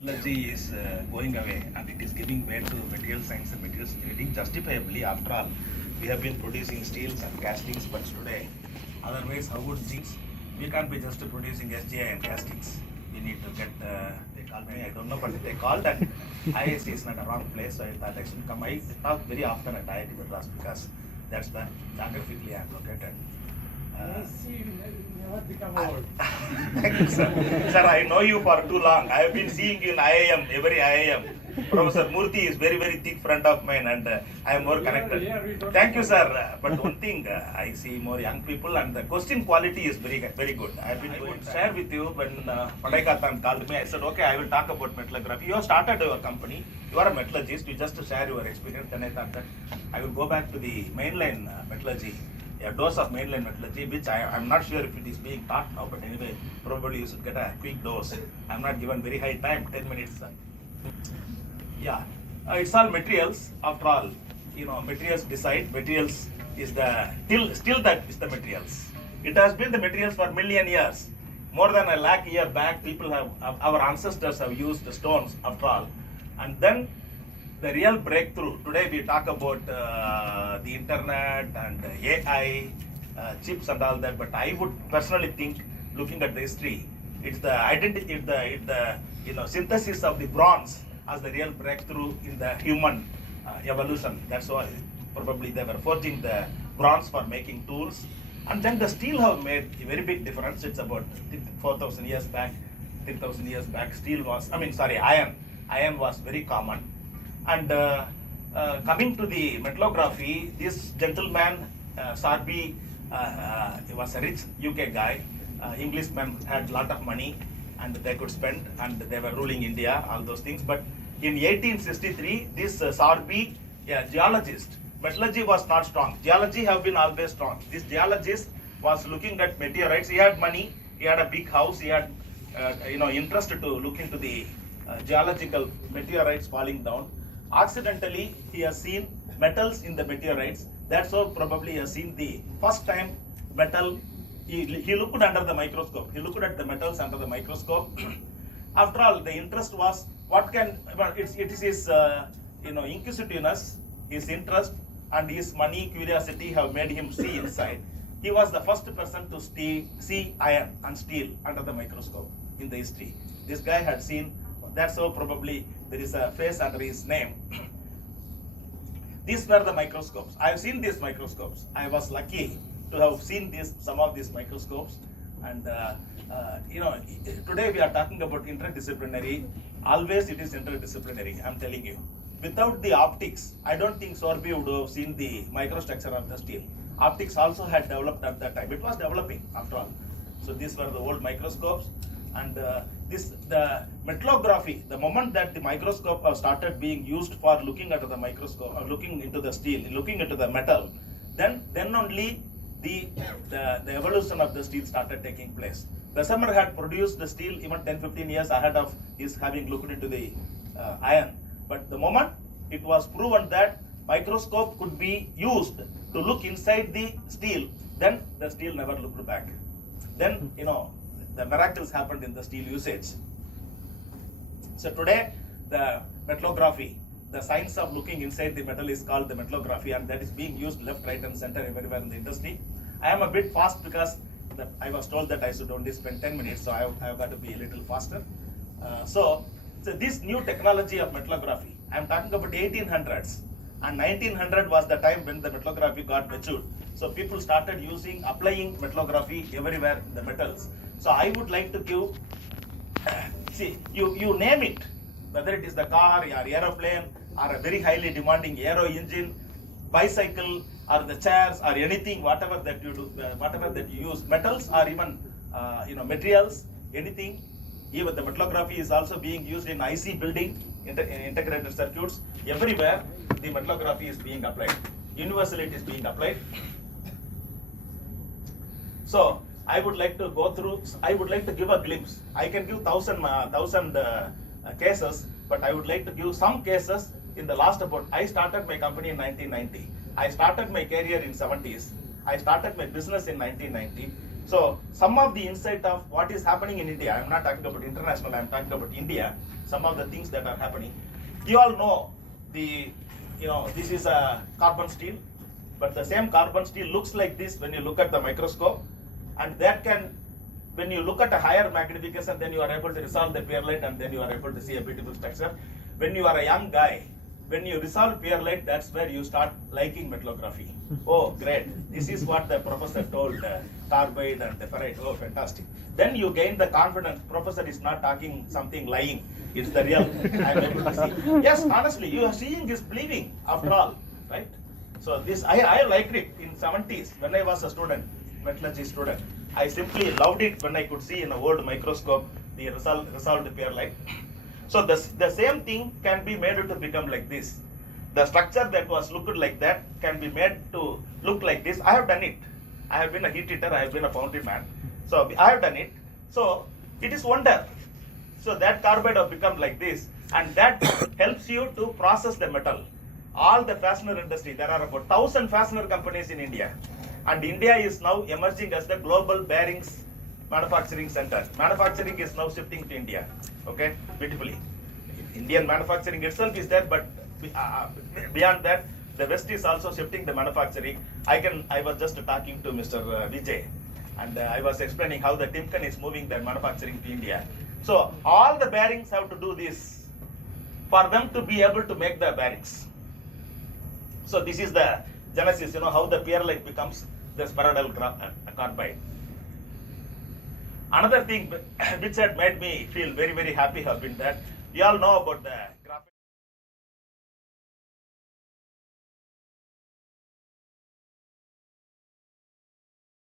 Technology is going away and it is giving way to material science and materials engineering justifiably. After all, we have been producing steels and castings, but today, otherwise, how would things? We can't be just producing SGI and castings. We need to get, they call me, I don't know, but they call that IISC is not a wrong place, so I thought I should come. I talk very often at IIT Madras because that's where geographically I am located. Never become old. Thank you, sir. Sir, I know you for too long. I have been seeing you in IIM, every IIM. Professor Murthy is very, very thick friend of mine and I am more connected. Thank you, sir. But one thing, I see more young people and the question quality is very, very good. I have been going to share with you when Renganathan called me. I said, okay, I will talk about metallography. You have started your company. You are a metallurgist. You just share your experience. Then I thought that I will go back to the mainline metallurgy. A dose of mainline metallurgy, which I'm not sure if it is being taught now, but anyway, probably you should get a quick dose. I'm not given very high time, 10 minutes. Yeah, it's all materials. After all, you know, materials decide. Materials is the still that is the materials. It has been the materials for million years. More than 100,000 years back, people have our ancestors have used the stones. After all, and then the real breakthrough. Today we talk about the internet and AI, chips and all that. But I would personally think, looking at the history, it's the identity, the synthesis of the bronze as the real breakthrough in the human evolution. That's why probably they were forging the bronze for making tools. And then the steel have made a very big difference. It's about 4,000 years back, 10,000 years back. Steel was, iron was very common. And coming to the metallography, this gentleman, Sarbi, he was a rich UK guy. Englishmen had a lot of money and they could spend and they were ruling India, all those things. But in 1863, this Sarbi, a geologist, metallurgy was not strong. Geology have been always strong. This geologist was looking at meteorites. He had money, he had a big house, he had interest to look into the geological meteorites falling down. Accidentally, he has seen metals in the meteorites. That's how probably he has seen the first time metal. He looked under the microscope. He looked at the metals under the microscope. After all, the interest was it is his inquisitiveness, his interest, and his money, curiosity have made him see inside. He was the first person to see iron and steel under the microscope in the history. This guy had seen. That's how probably there is a face under his name. These were the microscopes. I have seen these microscopes. I was lucky to have seen some of these microscopes. And today we are talking about interdisciplinary. Always it is interdisciplinary, I'm telling you. Without the optics, I don't think Sorby would have seen the microstructure of the steel. Optics also had developed at that time. It was developing after all. So these were the old microscopes. And the metallography, the moment that the microscope started being used for looking at the microscope, or looking into the steel, looking into the metal, then only the evolution of the steel started taking place. Bessemer had produced the steel even 10-15 years ahead of his having looked into the iron. But the moment it was proven that microscope could be used to look inside the steel, then the steel never looked back. Then, the miracles happened in the steel usage. So today, the metallography, the science of looking inside the metal is called the metallography, and that is being used left, right, and center everywhere in the industry. I am a bit fast because I was told that I should only spend 10 minutes, so I have got to be a little faster. So this new technology of metallography, I am talking about 1800s, and 1900 was the time when the metallography got matured. So people started applying metallography everywhere in the metals. So I would like to give, you name it, whether it is the car or aeroplane or a very highly demanding aero engine, bicycle or the chairs or anything, whatever that you do, whatever that you use, metals or even materials, anything. Even the metallography is also being used in IC building, integrated circuits. Everywhere the metallography is being applied. Universally it is being applied. So I would like to go through, I would like to give a glimpse. I can give 1,000 cases, but I would like to give some cases in the last I started my company in 1990. I started my career in 70s. I started my business in 1990. So some of the insight of what is happening in India, I'm not talking about international, I'm talking about India, some of the things that are happening. You all know this is a carbon steel, but the same carbon steel looks like this when you look at the microscope, and that can, when you look at a higher magnification, then you are able to resolve the pure light, and then you are able to see a beautiful structure. When you are a young guy, when you resolve pure light, that's where you start liking metallography. Oh, great. This is what the professor told, carbide and the ferrite. Oh, fantastic. Then you gain the confidence. Professor is not talking something lying. It's the real. I'm able to see. Yes, honestly, you are seeing is believing after all, right? So this, I liked it in 70s when I was a student, metallurgy student. I simply loved it when I could see in a old microscope the resolved pure light. So the same thing can be made to become like this. The structure that was looked like that can be made to look like this. I have done it. I have been a heat eater, I have been a foundry man. So I have done it. So it is wonder. So that carbide have become like this, and that helps you to process the metal. All the fastener industry, there are about 1,000 fastener companies in India. And India is now emerging as the global bearings manufacturing center. Manufacturing is now shifting to India. Okay, beautifully. Indian manufacturing itself is there, but beyond that, the West is also shifting the manufacturing. I was just talking to Mr. Vijay, and I was explaining how the Timken is moving their manufacturing to India. So all the bearings have to do this for them to be able to make the bearings. So this is the genesis, how the pure light becomes the spheroidal carbide. Another thing which had made me feel very, very happy have been that we all know about the